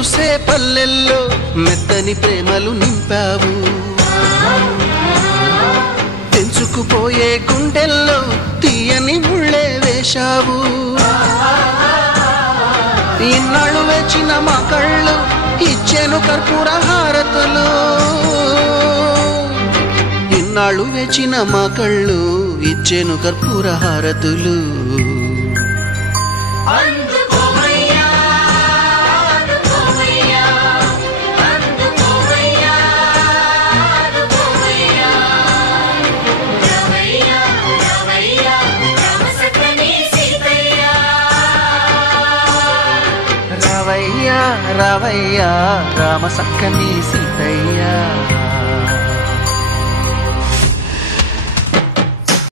చూసే పల్లెల్లో మెత్తని ప్రేమలు నింపావు తెంచుకుపోయే గుండెల్లో తీయని ముళ్ళే వేశావు ఇన్నాళ్ళు వేచిన మా కళ్ళు ఇచ్చేను కర్పూర హారతులు ఇన్నాళ్ళు వేచిన మా కళ్ళు ఇచ్చేను కర్పూర హారతులు రావయ్యా రావయ్యా రామ సక్కని సీతయ్య